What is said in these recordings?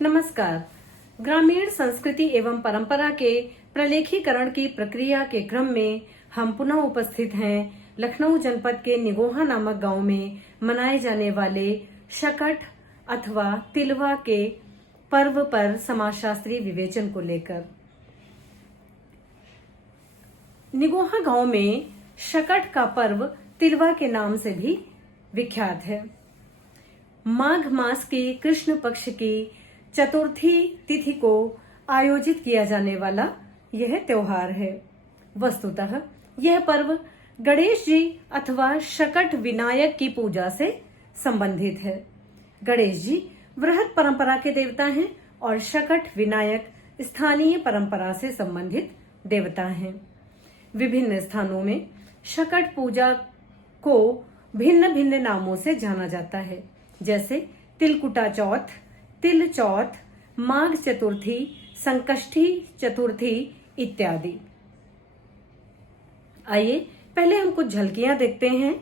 नमस्कार। ग्रामीण संस्कृति एवं परंपरा के प्रलेखीकरण की प्रक्रिया के क्रम में हम पुनः उपस्थित हैं लखनऊ जनपद के निगोहा नामक गांव में मनाए जाने वाले शकट अथवा तिलवा के पर्व पर समाजशास्त्रीय विवेचन को लेकर। निगोहा गांव में शकट का पर्व तिलवा के नाम से भी विख्यात है। माघ मास की कृष्ण पक्ष की चतुर्थी तिथि को आयोजित किया जाने वाला यह त्योहार है। वस्तुतः यह पर्व गणेश जी अथवा शकट विनायक की पूजा से संबंधित है। गणेश जी वृहत परंपरा के देवता हैं और शकट विनायक स्थानीय परंपरा से संबंधित देवता हैं। विभिन्न स्थानों में शकट पूजा को भिन्न भिन्न नामों से जाना जाता है, जैसे तिलकुटा चौथ, तिल चौथ, माघ चतुर्थी, संकष्टी चतुर्थी इत्यादि। आइए पहले हम कुछ झलकियां देखते हैं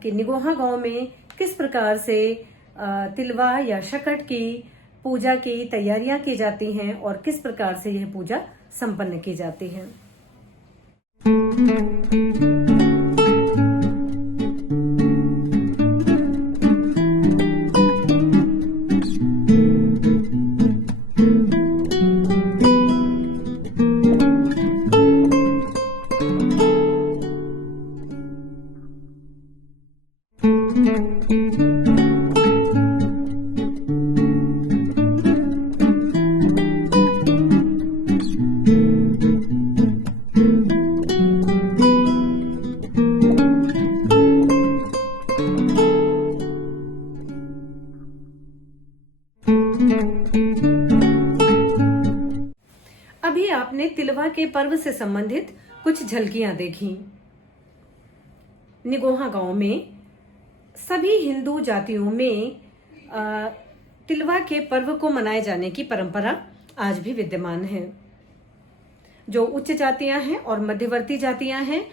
कि निगोहा गांव में किस प्रकार से तिलवा या शकट की पूजा की तैयारियां की जाती हैं और किस प्रकार से यह पूजा संपन्न की जाती है। अभी आपने तिलवा के पर्व से संबंधित कुछ झलकियां देखी। निगोहा गांव में सभी हिंदू जातियों में तिलवा के पर्व को मनाए जाने की परंपरा आज भी विद्यमान है। जो उच्च जातियां हैं और मध्यवर्ती जातियां हैं,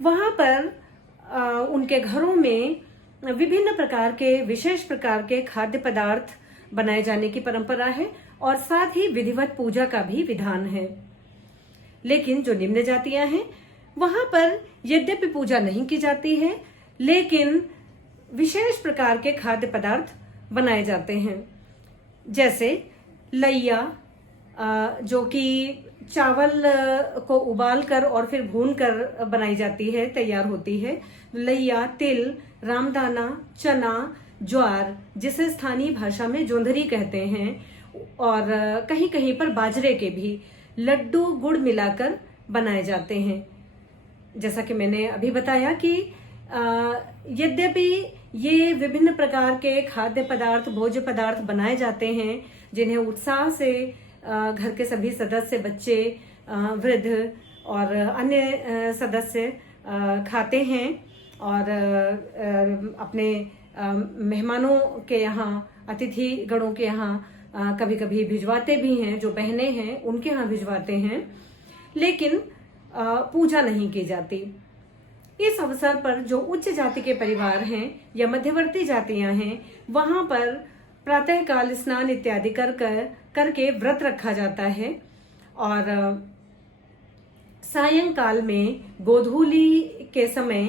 वहां पर उनके घरों में विभिन्न प्रकार के विशेष प्रकार के खाद्य पदार्थ बनाए जाने की परंपरा है और साथ ही विधिवत पूजा का भी विधान है। लेकिन जो निम्न जातियां हैं, वहां पर यद्यपि पूजा नहीं की जाती है, लेकिन विशेष प्रकार के खाद्य पदार्थ बनाए जाते हैं, जैसे लैया, जो कि चावल को उबालकर और फिर भूनकर बनाई जाती है, तैयार होती है। लैया, तिल, रामदाना, चना, ज्वार, जिसे स्थानीय भाषा में जोंधरी कहते हैं, और कहीं कहीं पर बाजरे के भी लड्डू गुड़ मिलाकर बनाए जाते हैं। जैसा कि मैंने अभी बताया कि यद्यपि ये विभिन्न प्रकार के खाद्य पदार्थ, भोज्य पदार्थ बनाए जाते हैं, जिन्हें उत्साह से घर के सभी सदस्य, बच्चे, वृद्ध और अन्य सदस्य खाते हैं और अपने मेहमानों के यहाँ, अतिथि गणों के यहाँ कभी कभी भिजवाते भी हैं। जो बहनें हैं उनके यहाँ भिजवाते हैं, लेकिन पूजा नहीं की जाती। इस अवसर पर जो उच्च जाति के परिवार हैं या मध्यवर्ती जातियां हैं, वहां पर प्रातःकाल स्नान इत्यादि करके व्रत रखा जाता है और सायंकाल में गोधूली के समय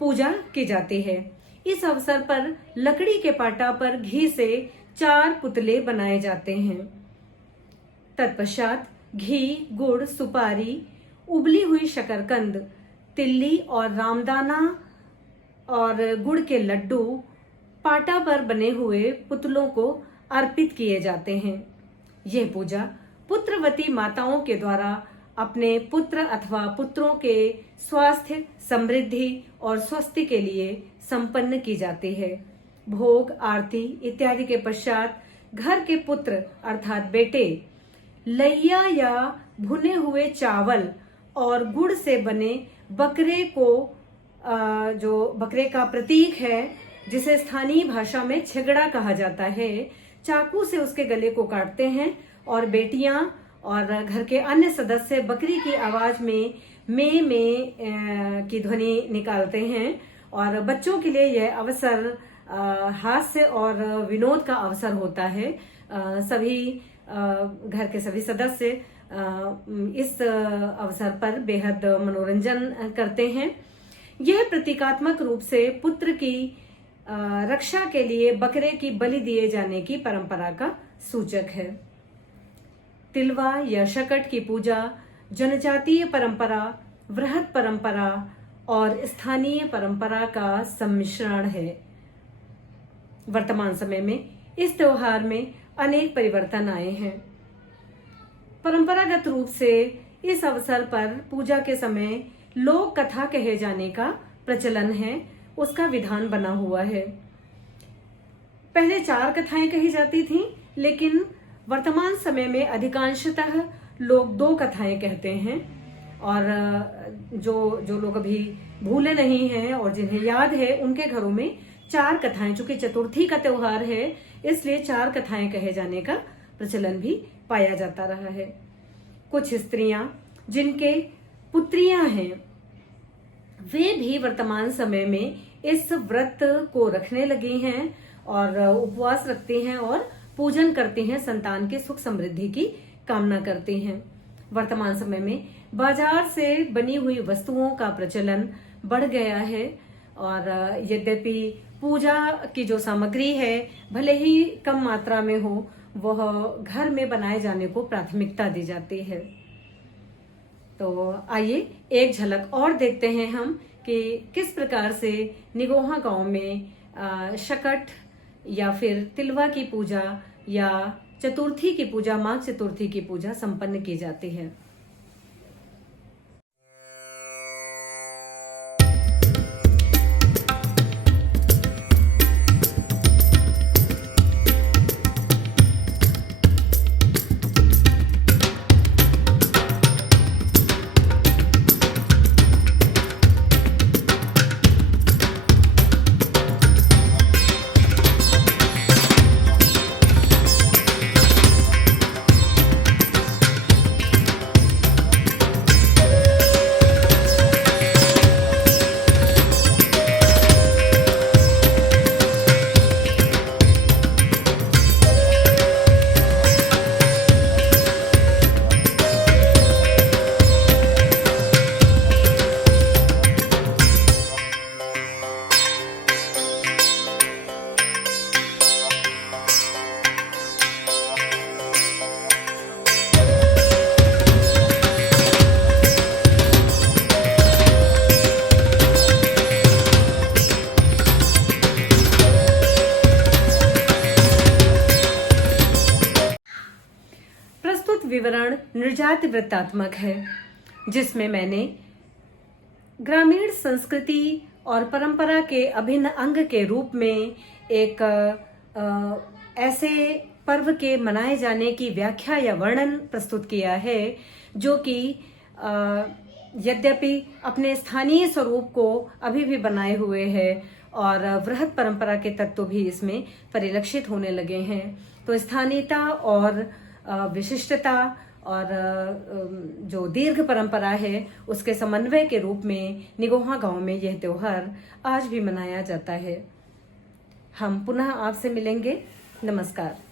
पूजा की जाती है। इस अवसर पर लकड़ी के पाटा पर घी से 4 पुतले बनाए जाते हैं। तत्पश्चात घी, गुड़, सुपारी, उबली हुई शकरकंद, तिल्ली और रामदाना और गुड़ के लड्डू पाटा पर बने हुए पुतलों को अर्पित किए जाते हैं। यह पूजा पुत्रवती माताओं के द्वारा अपने पुत्र अथवा पुत्रों के स्वास्थ्य, समृद्धि और स्वस्थि के लिए संपन्न की जाती है। भोग, आरती इत्यादि के पश्चात घर के पुत्र अर्थात बेटे लैया या भुने हुए चावल और गुड़ से बने बकरे को, जो बकरे का प्रतीक है, जिसे स्थानीय भाषा में छिगड़ा कहा जाता है, चाकू से उसके गले को काटते हैं और बेटियां और घर के अन्य सदस्य बकरी की आवाज में में की ध्वनि निकालते हैं और बच्चों के लिए यह अवसर हास्य और विनोद का अवसर होता है। सभी घर के सभी सदस्य इस अवसर पर बेहद मनोरंजन करते हैं। यह प्रतीकात्मक रूप से पुत्र की रक्षा के लिए बकरे की बलि दिए जाने की परंपरा का सूचक है। तिलवा या शकट की पूजा जनजातीय परंपरा, वृहत परंपरा और स्थानीय परंपरा का सम्मिश्रण है। वर्तमान समय में इस त्योहार में अनेक परिवर्तन आए हैं। परंपरागत रूप से इस अवसर पर पूजा के समय लोक कथा कहे जाने का प्रचलन है, उसका विधान बना हुआ है। पहले 4 कथाएं कही जाती थीं, लेकिन वर्तमान समय में अधिकांशतः लोग 2 कथाएं कहते हैं। और जो लोग अभी भूले नहीं हैं और जिन्हें याद है, उनके घरों में 4 कथाएं, चूंकि चतुर्थी का त्योहार है इसलिए 4 कथाएं कहे जाने का प्रचलन भी पाया जाता रहा है। कुछ स्त्रियां जिनके पुत्रियां हैं वे भी वर्तमान समय में इस व्रत को रखने लगी हैं और उपवास रखती हैं और पूजन करती हैं, संतान की सुख समृद्धि की कामना करती हैं। वर्तमान समय में बाजार से बनी हुई वस्तुओं का प्रचलन बढ़ गया है और यद्यपि पूजा की जो सामग्री है भले ही कम मात्रा में हो, वह घर में बनाए जाने को प्राथमिकता दी जाती है। तो आइए एक झलक और देखते हैं हम कि किस प्रकार से निगोहा गांव में शकट या फिर तिलवा की पूजा या चतुर्थी की पूजा, माघ चतुर्थी की पूजा संपन्न की जाती है। विवरण निर्जात वृत्तात्मक है, जिसमें मैंने ग्रामीण संस्कृति और परंपरा के अभिन्न अंग के रूप में एक ऐसे पर्व के मनाए जाने की व्याख्या या वर्णन प्रस्तुत किया है जो कि यद्यपि अपने स्थानीय स्वरूप को अभी भी बनाए हुए है और वृहत परंपरा के तत्व भी इसमें परिलक्षित होने लगे हैं। तो स्थानीयता और विशिष्टता और जो दीर्घ परंपरा है उसके समन्वय के रूप में निगोहा गांव में यह त्योहार आज भी मनाया जाता है। हम पुनः आपसे मिलेंगे। नमस्कार।